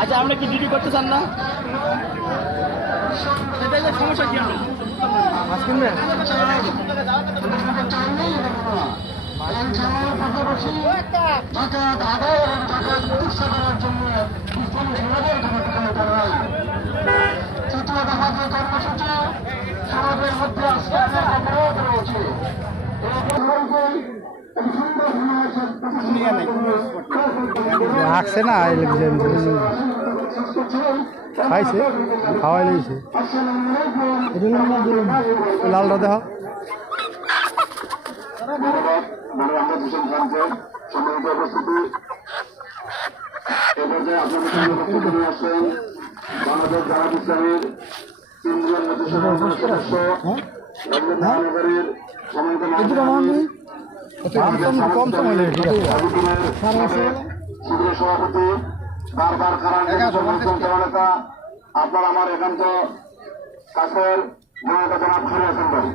আচ্ছা, আমরা কি ডিউটি করতে চান না? সমস্যা কি হবে? মাছ কিনবেন? আসছে না খাইছে খাওয়াই লেগেছে লালটা দেখ বাংলাদেশ জামাত ইসলামের কেন্দ্রীয় মন্ত্রিসভার সদস্য মহানগরীর কম সময় লেগে সভাপতি বারবার কারণ নেতা আপনার আমার একান্ত কাছের জনতা জনাব খান হাসান ভাই